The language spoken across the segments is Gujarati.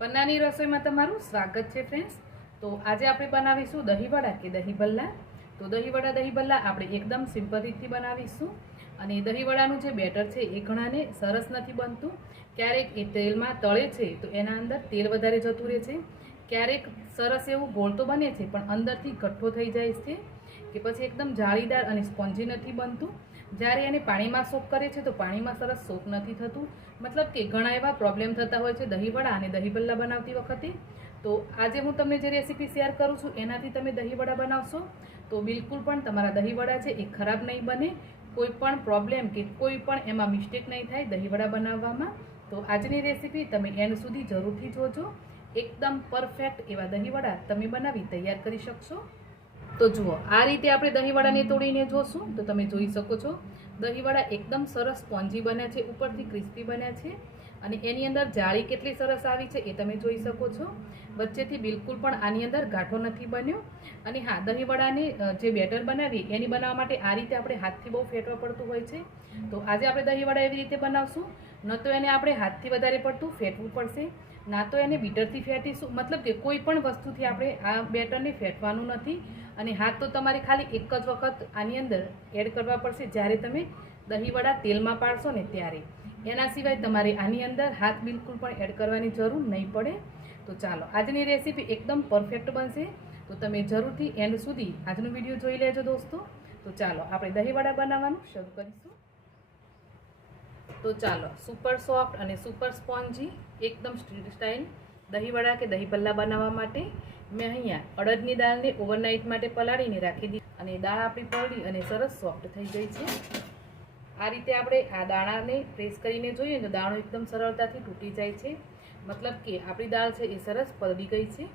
પન્નાની રસોઈમાં તમારું સ્વાગત છે ફ્રેન્ડ્સ। તો આજે આપણે બનાવીશું દહીંવડા કે દહીં ભલ્લા। તો દહીંવડા દહીં ભલ્લા આપણે એકદમ સિમ્પલ રીતથી બનાવીશું। અને દહીંવડાનું જે બેટર છે એ ઘણાને સરસ નથી બનતું। ક્યારેક એ તેલમાં તળે છે તો એના અંદર તેલ વધારે જતું રહે છે, ક્યારેક સરસ એવું ગોળ તો બને છે પણ અંદરથી ગઠ્ઠો થઈ જાય છે કે પછી એકદમ જાળીદાર અને સ્પોન્જી નથી બનતું। જ્યારે એને પાણીમાં સોક કરે છે તો પાણીમાં સરસ સોક નથી થતું, મતલબ કે ઘણા એવા પ્રોબ્લેમ થતા હોય છે દહીંવડા અને દહીં ભલ્લા બનાવતી વખતે। તો આજે હું તમને જે રેસીપી શેર કરું છું એનાથી તમે દહીંવડા બનાવશો તો બિલકુલ પણ તમારા દહીંવડા છે એ ખરાબ નહીં બને, કોઈ પણ પ્રોબ્લેમ કે કોઈ પણ એમાં મિસ્ટેક નહીં થાય દહીંવડા બનાવવામાં। તો આજની રેસીપી તમે એન્ડ સુધી જરૂરથી જોજો, એકદમ પરફેક્ટ એવા દહીંવડા તમે બનાવી તૈયાર કરી શકશો। તો જુઓ, આ રીતે આપણે દહીંવડાને તોડીને જોશું તો તમે જોઈ શકો છો દહીંવડા એકદમ સરસ સ્પોન્જી બન્યા છે, ઉપરથી ક્રિસ્પી બન્યા છે અને એની અંદર જાળી કેટલી સરસ આવી છે એ તમે જોઈ શકો છો। વચ્ચેથી બિલકુલ પણ આની અંદર ગાંઠો નથી બન્યો। અને હા, દહીંવડાને જે બેટર બનાવી એની બનાવવા માટે આ રીતે આપણે હાથથી બહુ ફેટવા પડતું હોય છે। તો આજે આપણે દહીંવડા એવી રીતે બનાવશું, ન તો એને આપણે હાથથી વધારે પડતું ફેટવું પડશે, ના તો એને બીટરથી ફેટીશું, મતલબ કે કોઈ પણ વસ્તુથી આપણે આ બેટરને ફેટવાનું નથી। અને હાથ તો તમારે ખાલી એક જ વખત આની અંદર એડ કરવા પડશે જ્યારે તમે દહીંવડા તેલમાં પાડશો ને ત્યારે, એના સિવાય તમારે આની અંદર હાથ બિલકુલ પણ એડ કરવાની જરૂર નહીં પડે। તો ચાલો, આજની રેસીપી એકદમ પરફેક્ટ બનશે, તો તમે જરૂરથી એન્ડ સુધી આજનો વિડીયો જોઈ લેજો દોસ્તો। તો ચાલો આપણે દહીંવડા બનાવવાનું શરૂ કરીશું। તો ચાલો, સુપર સોફ્ટ અને સુપર સ્પોન્જી એકદમ સ્ટ્રીટ સ્ટાઇલ દહીંવડા કે દહીં ભલ્લા બનાવવા માટે મેં અહીંયા અડદની દાળને ઓવરનાઇટ માટે પલાળીને રાખી દીધી અને દાળ આપણી પલળી અને સરસ સોફ્ટ થઈ ગઈ છે। આ રીતે આપણે આ દાણાને પ્રેસ કરીને જોઈએ તો દાણો એકદમ સરળતાથી તૂટી જાય છે, મતલબ કે આપણી દાળ છે એ સરસ પલળી ગઈ છે।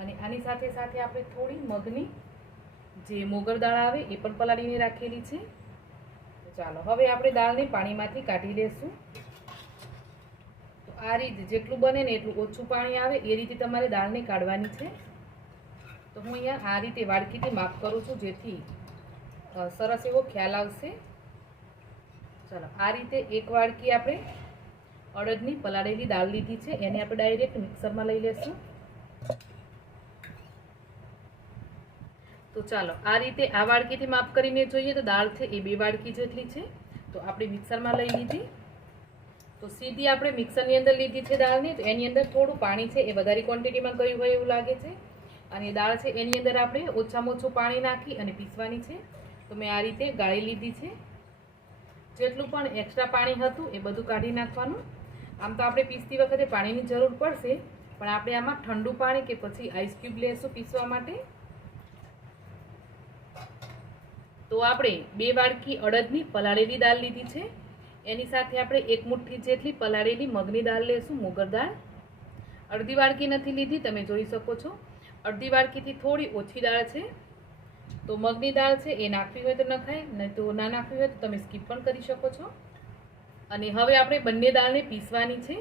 અને આની સાથે સાથે આપણે થોડી મગની જે મોગર દાળ આવે એ પણ પલાળીને રાખેલી છે। તો ચાલો હવે આપણે દાળને પાણીમાંથી કાઢી લેશું। તો આ રીતે જેટલું બને ને એટલું ઓછું પાણી આવે એ રીતે તમારે દાળને કાઢવાની છે। તો હું અહીંયા આ રીતે વાડકીથી માપ કરું છું જેથી સરસ એવો ખ્યાલ આવશે। ચાલો, આ રીતે એક વાડકી આપણે અડદની પલાળેલી દાળ લીધી છે, એને આપણે ડાયરેક્ટ મિક્સરમાં લઈ લેશું। તો ચાલો, આ રીતે આ વાડકીથી માપ કરીને જોઈએ તો દાળ છે એ 2 વાડકી જેટલી છે, તો આપણે મિક્સરમાં લઈ લીધી। તો સીધી આપણે મિક્સરની અંદર લીધી છે દાળને, તો એની અંદર થોડું પાણી છે એ વધારે ક્વોન્ટિટીમાં ગયું હોય એવું લાગે છે અને દાળ છે એની અંદર આપણે ઓછામાં ઓછું પાણી નાખી અને પીસવાની છે। તો મેં આ રીતે ગાળી લીધી છે, જેટલું પણ એક્સ્ટ્રા પાણી હતું એ બધું કાઢી નાખવાનું। આમ તો આપણે પીસતી વખતે પાણીની જરૂર પડશે, પણ આપણે આમાં ઠંડુ પાણી કે પછી આઈસ ક્યુબ લેશું પીસવા માટે। તો આપણે 2 વાડકી અડદની પલાળેલી દાળ લીધી છે, એની સાથે આપણે 1 મુઠ્ઠી જેટલી પલાળેલી મગની દાળ લેશું, મોગર દાળ। અડધી વાડકી નથી લીધી, તમે જોઈ શકો છો અડધી વાડકીથી થોડી ઓછી દાળ છે। તો મગની દાળ છે એ નાખવી હોય તો નખાય, નહીં તો ના નાખવી હોય તો તમે સ્કીપ પણ કરી શકો છો। અને હવે આપણે બંને દાળને પીસવાની છે।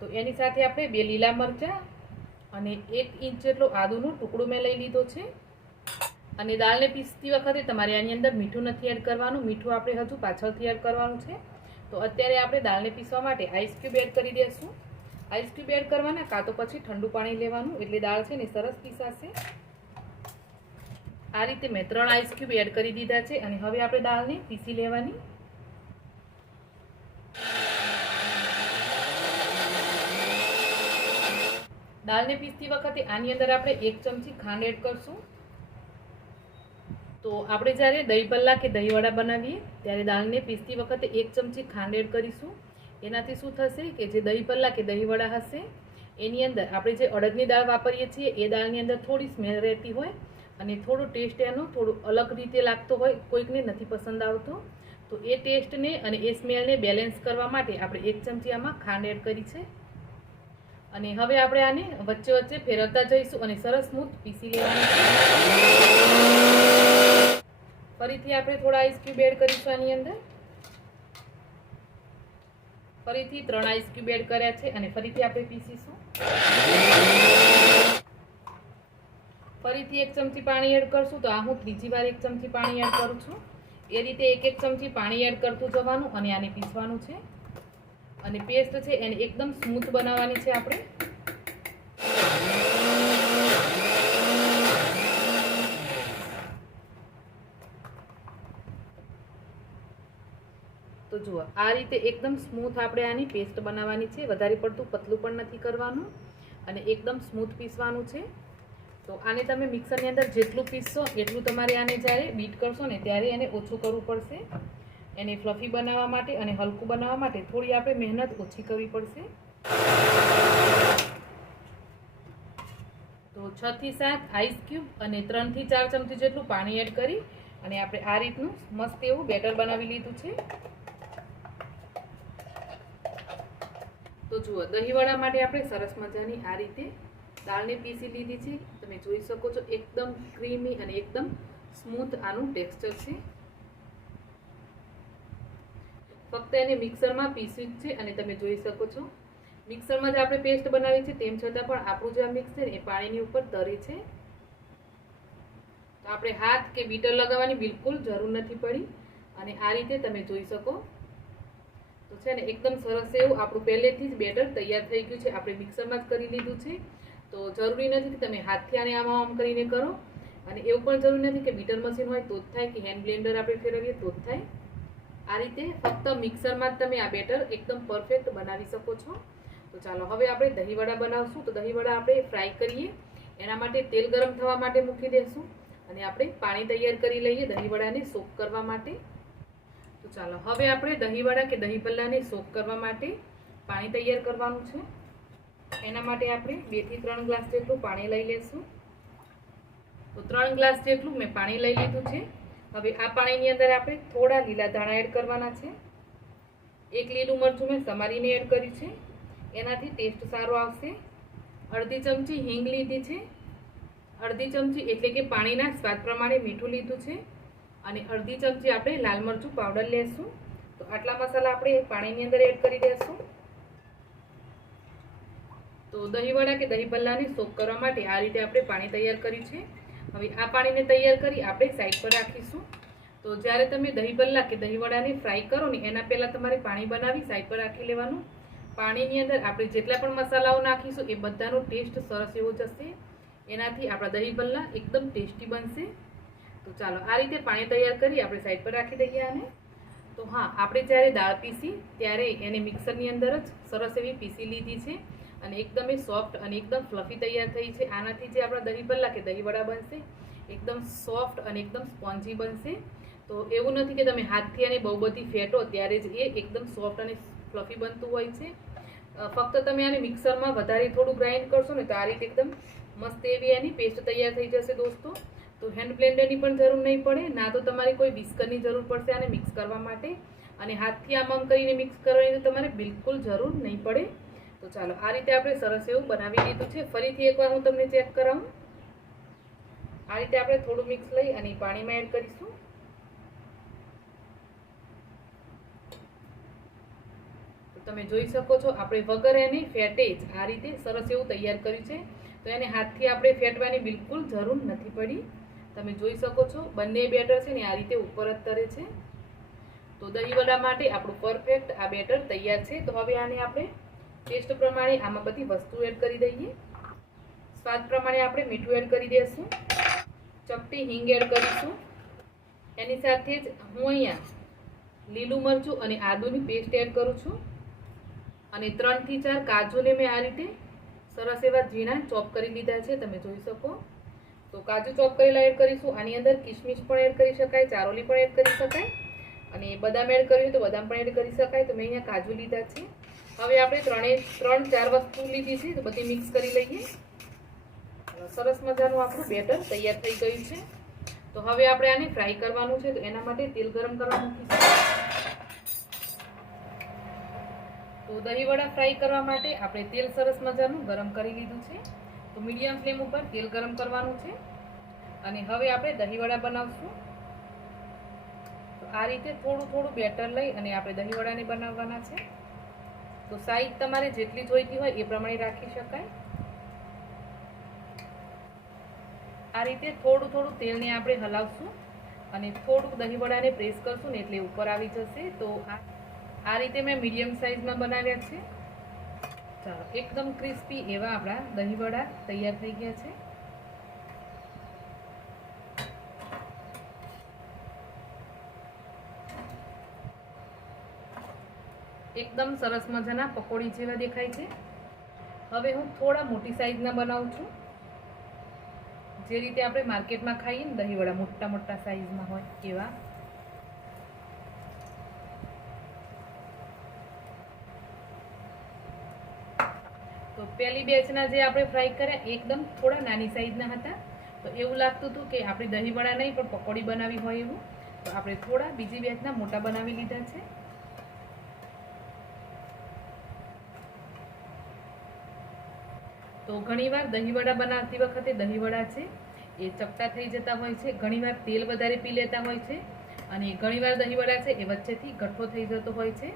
તો એની સાથે આપણે 2 લીલા મરચાં અને 1 ઇંચ જેટલો આદુનો ટુકડો મેં લઈ લીધો છે। અને દાળને પીસતી વખતે તમારે આની અંદર મીઠું નથી એડ કરવાનું, મીઠું આપણે હજુ પાછળથી એડ કરવાનું છે। તો અત્યારે આપણે દાળને પીસવા માટે આઈસ ક્યુબ એડ કરી દઈશું। આઈસ ક્યુબ એડ કરવાના, કાં તો પછી ઠંડુ પાણી લેવાનું, એટલે દાળ છે ને સરસ પીસાશે। આ રીતે મેં 3 આઈસ ક્યુબ એડ કરી દીધા છે અને હવે આપણે દાળને પીસી લેવાની। દાળને પીસતી વખતે આની અંદર આપણે 1 ચમચી ખાંડ એડ કરશું। તો આપણે જ્યારે દહીં ભલ્લા કે દહીંવડા બનાવીએ ત્યારે દાળને પીસતી વખતે 1 ચમચી ખાંડ એડ કરીશું। એનાથી શું થશે કે જે દહીં ભલ્લા કે દહીંવડા હશે એની અંદર આપણે જે અડદની દાળ વાપરીએ છીએ એ દાળની અંદર થોડી સ્મેલ રહેતી હોય અને થોડો ટેસ્ટ એનો થોડું અલગ રીતે લાગતો હોય, કોઈકને નથી પસંદ આવતો। તો એ ટેસ્ટને અને એ સ્મેલને બેલેન્સ કરવા માટે આપણે 1 ચમચી આમાં ખાંડ એડ કરી છે। અને હવે આપણે આને વચ્ચે વચ્ચે ફેરવતા જઈશું અને સરસ સ્મૂથ પીસી લેવાનું છે। ફરીથી આપણે થોડા આઈસ ક્યુબ એડ કરીશું આની અંદર, ફરીથી 3 આઈસ ક્યુબ એડ કર્યા છે અને ફરીથી આપણે પીસીશું। ફરીથી 1 ચમચી પાણી એડ કરશું। તો આ હું ત્રીજી વાર 1 ચમચી પાણી એડ કરું છું। એ રીતે 1-1 ચમચી પાણી એડ કરતું જવાનું અને આને પીસવાનું છે। અને પેસ્ટ છે એને એકદમ સ્મૂથ બનાવવાની છે આપણે। જુઓ આ રીતે એકદમ સ્મૂથ આપણે આની પેસ્ટ બનાવવાની છે, વધારે પડતું પતલું પણ નથી કરવાનું અને એકદમ સ્મૂથ પીસવાનું છે. તો આને તમે મિક્સરની અંદર જેટલું પીસશો એટલું તમારે આને જ્યારે બીટ કરશો ને ત્યારે એને ઓછું કરવું પડશે. એને ફ્લફી બનાવવા માટે અને હલકું બનાવવા માટે થોડી આપણે મહેનત ઓછી કરવી પડશે. તો 6 થી 7 આઈસ ક્યુબ અને 3 થી 4 ચમચી જેટલું પાણી એડ કરી અને આપણે આ રીતનું મસ્ત એવું બેટર બનાવી લીધું છે. તો જુઓ દહીંવડા માટે આપણે સરસ મજાની આ રીતે દાળને પીસી લીધી છે. તમે જોઈ શકો છો એકદમ ક્રીમી અને એકદમ સ્મૂથ આનું ટેક્સચર છે. ફક્ત એને મિક્સરમાં પીસી જ છે અને તમે જોઈ શકો છો મિક્સરમાં જ આપણે પેસ્ટ બનાવી છે, તેમ છતાં પણ આપણું જે આ મિક્સ છે એ પાણીની ઉપર તરે છે. તો આપણે હાથ કે બીટર લગાવવાની બિલકુલ જરૂર નથી પડી અને આ રીતે તમે જોઈ શકો તો છે ને એકદમ સરસ એવું આપણું પહેલેથી જ બેટર તૈયાર થઈ ગયું છે. આપણે મિક્સરમાં જ કરી લીધું છે. તો જરૂરી નથી કે તમે હાથથી આને આમ કરીને કરો અને એવું પણ જરૂરી નથી કે બીટર મશીન હોય તો જ થાય કે હેન્ડ બ્લેન્ડર આપણે ફેરવીએ તો જ થાય. આ રીતે ફક્ત મિક્સરમાં જ તમે આ બેટર એકદમ પરફેક્ટ બનાવી શકો છો. તો ચાલો હવે આપણે દહીંવડા બનાવશું. તો દહીંવડા આપણે ફ્રાય કરીએ એના માટે તેલ ગરમ થવા માટે મૂકી દઈશું અને આપણે પાણી તૈયાર કરી લઈએ દહીંવડાને સોક કરવા માટે. તો ચાલો હવે આપણે દહીંવડા કે દહીં ભલ્લાને સોક કરવા માટે પાણી તૈયાર કરવાનું છે. એના માટે આપણે 2 થી 3 ગ્લાસ જેટલું પાણી લઈ લઈશું. તો 3 ગ્લાસ જેટલું મેં પાણી લઈ લીધું છે. હવે આ પાણીની અંદર આપણે થોડા લીલા ધાણા એડ કરવાના છે. 1 લીલું મરચું મેં સમારીને એડ કર્યું છે, એનાથી ટેસ્ટ સારો આવશે. અડધી ચમચી હિંગ લીધી છે, અડધી ચમચી એટલે કે પાણીના સ્વાદ પ્રમાણે મીઠું લીધું છે અને અડધી ચમચી આપણે લાલ મરચું પાવડર લેશું. તો આટલા મસાલા આપણે પાણીની અંદર એડ કરી દઈશું. તો દહીંવડા કે દહીં ભલ્લાને સોક કરવા માટે આ રીતે આપણે પાણી તૈયાર કર્યું છે. હવે આ પાણીને તૈયાર કરી આપણે સાઈડ પર રાખીશું. તો જ્યારે તમે દહીં ભલ્લા કે દહીંવડાને ફ્રાય કરો ને એના પહેલાં તમારે પાણી બનાવી સાઈડ પર રાખી લેવાનું. પાણીની અંદર આપણે જેટલા પણ મસાલાઓ નાખીશું એ બધાનો ટેસ્ટ સરસ એવો જશે. એનાથી આપણા દહીં ભલ્લા એકદમ ટેસ્ટી બનશે. તો ચાલો આ રીતે પાણી તૈયાર કરી આપણે સાઈડ પર રાખી દઈએ આને. તો હા, આપણે જ્યારે દાળ પીસી ત્યારે એને મિક્સરની અંદર જ સરસ એવી પીસી લીધી છે અને એકદમ સોફ્ટ અને એકદમ ફ્લફી તૈયાર થઈ છે. આનાથી જે આપણા દહીં ભલ્લા કે દહીંવડા બનશે એકદમ સોફ્ટ અને એકદમ સ્પોન્જી બનશે. તો એવું નથી કે તમે હાથથી આને બહુ બધી ફેટો ત્યારે જ એ એકદમ સોફ્ટ અને ફ્લફી બનતું હોય છે. ફક્ત તમે આને મિક્સરમાં વધારે થોડું ગ્રાઇન્ડ કરશો ને તો આ રીતે એકદમ મસ્ત એવી એની પેસ્ટ તૈયાર થઈ જશે દોસ્તો. તો હેન્ડ બ્લેન્ડરની પણ જરૂર નહીં પડે, ના તો તમારે કોઈ વિસ્કરની જરૂર પડશે આને મિક્સ કરવા માટે અને હાથથી આમ કરીને મિક્સ કરવાની તો તમારે બિલકુલ જરૂર નહીં પડે. તો ચાલો આ રીતે આપણે સરસ એવું બનાવી લીધું છે. ફરીથી એકવાર હું તમને ચેક કરાવું. આ રીતે આપણે થોડું મિક્સ લઈ અને પાણીમાં એડ કરીશું. તો તમે જોઈ શકો છો આપણે વગર એને ફેટે જ આ રીતે સરસ એવું તૈયાર કર્યું છે. તો એને હાથથી આપણે ફેટવાની બિલકુલ જરૂર નથી પડી. તમે જોઈ શકો છો બંને બેટર છે ને આ રીતે ઉપર જ તરે છે. તો દહીંવડા માટે આપણું પરફેક્ટ આ બેટર તૈયાર છે. તો હવે આને આપણે ટેસ્ટ પ્રમાણે આમાં બધી વસ્તુ એડ કરી દઈએ. સ્વાદ પ્રમાણે આપણે મીઠું એડ કરી દઈશું, ચપટી હિંગ એડ કરીશું. એની સાથે જ હું અહીંયા લીલું મરચું અને આદુની પેસ્ટ એડ કરું છું અને 3 થી 4 કાજુને મેં આ રીતે સરસ એવા ઝીણા ચોપ કરી લીધા છે. તમે જોઈ શકો તો કાજુ ચોપ કરેલા એડ કરીશું. આની અંદર કિશમિશ પણ એડ કરી શકાય, ચારોલી પણ એડ કરી શકાય અને બદામ એડ કર્યું તો બદામ પણ એડ કરી શકાય. તો મેં અહીંયા કાજુ લીધા છે. હવે આપણે 3-4 વસ્તુ લીધી છે તો બધી મિક્સ કરી લઈએ. સરસ મજાનું આપણું બેટર તૈયાર થઈ ગયું છે. તો હવે આપણે આને ફ્રાય કરવાનું છે. તો એના માટે તેલ ગરમ કરવા મૂકીશું. તો દહીંવડા ફ્રાય કરવા માટે આપણે તેલ સરસ મજાનું ગરમ કરી લીધું છે. તો મીડિયમ ફ્લેમ ઉપર તેલ ગરમ કરવાનું છે અને હવે આપણે દહીંવડા બનાવશું. તો આ રીતે થોડું બેટર લઈ અને આપણે દહીંવડાને બનાવવાના છે. તો સાઈઝ તમારે જેટલી જોઈતી હોય એ પ્રમાણે રાખી શકાય. આ રીતે થોડું તેલને આપણે હલાવશું અને થોડુંક દહીંવડાને પ્રેસ કરશું ને એટલે ઉપર આવી જશે. તો આ રીતે મેં મીડિયમ સાઇઝમાં બનાવ્યા છે. ચાલો એકદમ ક્રિસ્પી એવા આપણા દહીંવડા તૈયાર થઈ ગયા છે. એકદમ સરસ મજાના પકોડી જેવા દેખાય છે. હવે હું થોડા મોટી સાઈઝના બનાવું છું, જે રીતે આપણે માર્કેટમાં ખાઈએ ને દહીંવડા મોટા મોટા સાઈઝમાં હોય એવા. તો પહેલી બેચના જે આપણે ફ્રાય કર્યા એકદમ થોડા નાની સાઈઝના હતા, તો એવું લાગતું હતું કે આપણે દહીંવડા નહીં પણ પકોડી બનાવી હોય એવું. તો આપણે થોડા બીજી બેચના મોટા બનાવી લીધા છે. તો ઘણીવાર દહીંવડા બનાવતી વખતે દહીંવડા છે એ ચપટા થઈ જતા હોય છે, ઘણીવાર તેલ વધારે પી લેતા હોય છે, અને ઘણીવાર દહીંવડા છે એ વચ્ચેથી ગઠ્ઠો થઈ જતો હોય છે.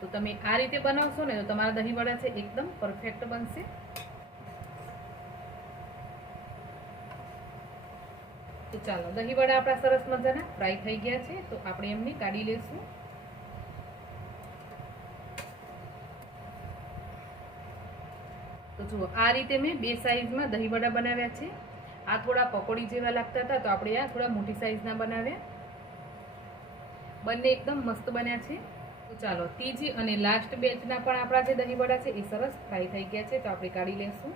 તો તમે આ રીતે બનાવશો ને તો તમારા દહીંવડા છે એકદમ પરફેક્ટ બનશે. તો ચાલો, દહીંવડા આપણા સરસ મજાના ફ્રાય થઈ ગયા છે, તો આપણે એમને કાઢી લેશું. તો જુઓ, આ રીતે મેં બે સાઈઝમાં દહીંવડા બનાવ્યા છે. આ થોડા પકોડી જેવા લાગતા હતા, તો આપણે આ થોડા મોટી સાઈઝના બનાવ્યા. બંને એકદમ મસ્ત બન્યા છે. તો ચાલો, ત્રીજી અને લાસ્ટ બેચના પણ આપણા જે દહીંવડા છે એ સરસ ફ્રાય થઈ ગયા છે, તો આપણે કાઢી લઈશું.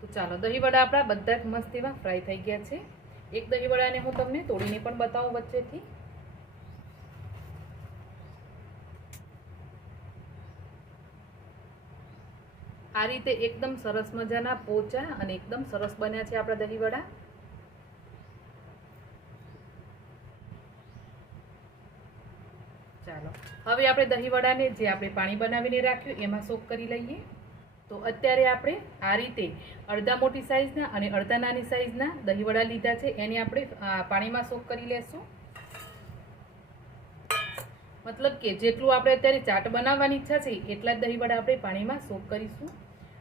તો ચાલો, દહીંવડા આપણા બધા જ મસ્ત એવા ફ્રાય થઈ ગયા છે. એક દહીંવડાને હું તમને તોડીને પણ બતાવું વચ્ચેથી. આ રીતે એકદમ સરસ મજાના પોચા અને એકદમ સરસ બન્યા છે આપણા દહીંવડા. ચાલો, હવે આપણે દહીંવડાને જે આપણે પાણી બનાવીને રાખ્યું એમાં સોક કરી લઈએ. તો અત્યારે આપણે આ રીતે અડધા મોટી સાઈઝના અને અડધા નાની સાઈઝના દહીંવડા લીધા છે, એને આપણે પાણીમાં સોક કરી લેશું. મતલબ કે જેટલું આપણે અત્યારે ચાટ બનાવવાની ઈચ્છા છે એટલા જ દહીંવડા આપણે પાણીમાં સોક કરીશું.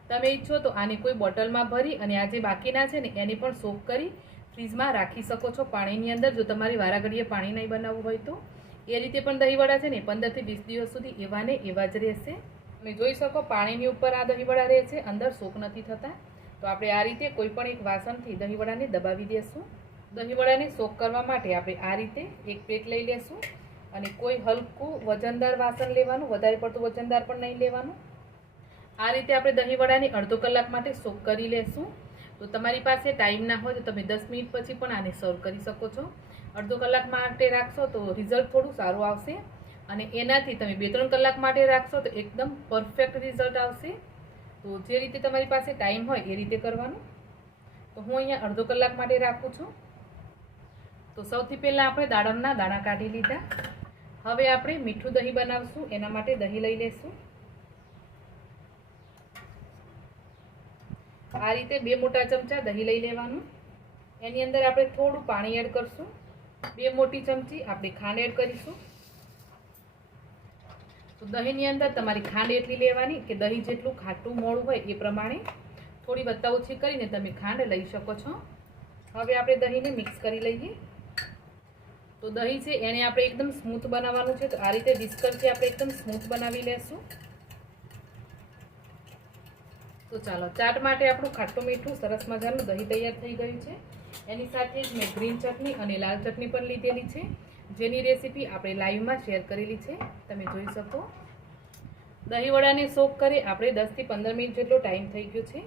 તમે ઈચ્છો તો આને કોઈ બોટલમાં ભરી અને આ જે બાકીના છે ને એને પણ સોક કરી ફ્રીજમાં રાખી શકો છો પાણીની અંદર. જો તમારી વારાઘડીએ પાણી નહીં બનાવવું હોય તો એ રીતે પણ દહીંવડા છે ને 15 થી 20 દિવસ સુધી એવા ને એવા જ રહેશે. તમે જોઈ શકો પાણીની ઉપર આ દહીંવડા રહે છે, અંદર સોક નથી થતા. તો આપણે આ રીતે કોઈ પણ એક વાસણથી દહીંવડાને દબાવી દેશું. દહીંવડાને સોક કરવા માટે આપણે આ રીતે એક પ્લેટ લઈ લેશું અને કોઈ હલકું વજનદાર વાસણ લેવાનું, વધારે પડતું વજનદાર પણ નહીં લેવાનું. આ રીતે આપણે દહીંવડાને અડધો કલાક માટે સોક કરી લેશું. તો તમારી પાસે ટાઈમ ના હોય તો તમે 10 મિનિટ પછી પણ આને સર્વ કરી શકો છો. અડધો કલાક માટે રાખશો તો રિઝલ્ટ થોડું સારું આવશે, અને એનાથી તમે 2-3 કલાક માટે રાખશો તો એકદમ પરફેક્ટ રિઝલ્ટ આવશે. તો જે રીતે તમારી પાસે ટાઈમ હોય એ રીતે કરવાનું. તો હું અહીંયા અડધો કલાક માટે રાખું છું. તો સૌથી પહેલાં આપણે દાડમના દાણા કાઢી લીધા. હવે આપણે મીઠું દહીં બનાવશું, એના માટે દહીં લઈ લેશું. આ રીતે 2 મોટા ચમચા દહીં લઈ લેવાનું. એની અંદર આપણે થોડું પાણી એડ કરશું. 2 મોટી ચમચી આપણે ખાંડ એડ કરીશું. તો દહીંની અંદર તમારી ખાંડ એટલી લેવાની કે દહીં જેટલું ખાટું મોળું હોય એ પ્રમાણે થોડી વધતા ઓછી કરીને તમે ખાંડ લઈ શકો છો. હવે આપણે દહીંને મિક્સ કરી લઈએ. તો દહીં છે એને આપણે એકદમ સ્મૂથ બનાવવાનું છે, તો આ રીતે વિસ્કરથી આપણે એકદમ સ્મૂથ બનાવી લેશું. તો ચાલો, ચાટ માટે આપણું ખાટું મીઠું સરસ મજાનું દહીં તૈયાર થઈ ગયું છે. એની સાથે જ મેં ગ્રીન ચટણી અને લાલ ચટણી પણ લીધેલી છે, જેની રેસીપી આપણે લાઈવમાં શેર કરેલી છે, તમે જોઈ શકો. દહીંવડાને સોક કરી આપણે 10 થી 15 મિનિટ જેટલો ટાઈમ થઈ ગયો છે.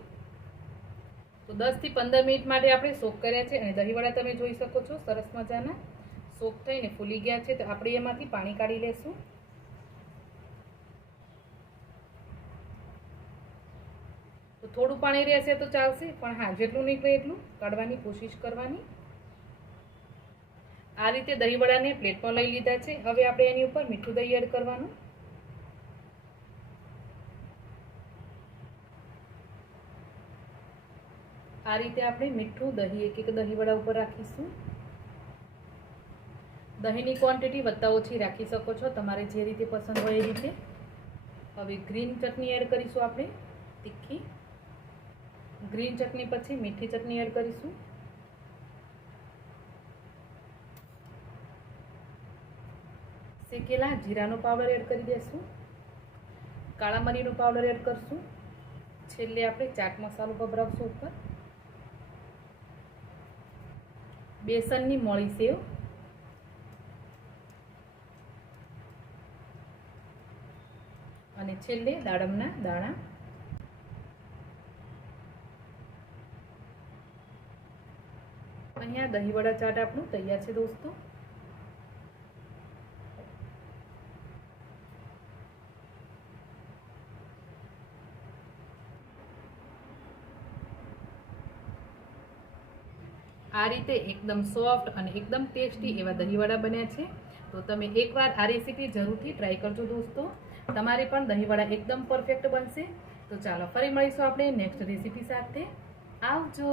તો 10 થી 15 મિનિટ માટે આપણે સોક કર્યા છે, અને દહીંવડા તમે જોઈ શકો છો સરસ મજાના સોક થઈને ફૂલી ગયા છે. તો આપણે એમાંથી પાણી કાઢી લેશું. તો થોડું પાણી રહેશે તો ચાલશે, પણ હા, જેટલું નીકળે એટલું કાઢવાની કોશિશ કરવાની. આ રીતે દહીંવડાને પ્લેટમાં લઈ લીધા છે. હવે આપણે એની ઉપર મીઠું દહીં એડ કરવાનું. આ રીતે આપણે મીઠું દહીં એક દહીંવડા ઉપર રાખીશું. દહીંની ક્વોન્ટિટી વધતા ઓછી રાખી શકો છો, તમારે જે રીતે પસંદ હોય એ રીતે. હવે ગ્રીન ચટણી એડ કરીશું આપણે, તીખી. ગ્રીન ચટણી પછી મીઠી ચટણી એડ કરીશું. શેકેલા જીરાનો પાવડર એડ કરી દઈશું. કાળા મરીનો પાવડર એડ કરશું. છેલ્લે આપણે ચાટ મસાલો ભભરાવશું ઉપર. બેસનની મોળી સેવ, અને છેલ્લે દાડમના દાણા. અહીંયા દહીંવડા ચાટ આપણું તૈયાર છે દોસ્તો. આ રીતે એકદમ સોફ્ટ અને એકદમ ટેસ્ટી એવા દહીંવડા બન્યા છે. તો તમે એકવાર આ રેસીપી જરૂરથી ટ્રાય કરજો દોસ્તો. તમારે પણ દહીંવડા એકદમ પરફેક્ટ બનશે. તો ચાલો ફરી મળીશું આપણે નેક્સ્ટ રેસીપી સાથે. આવજો.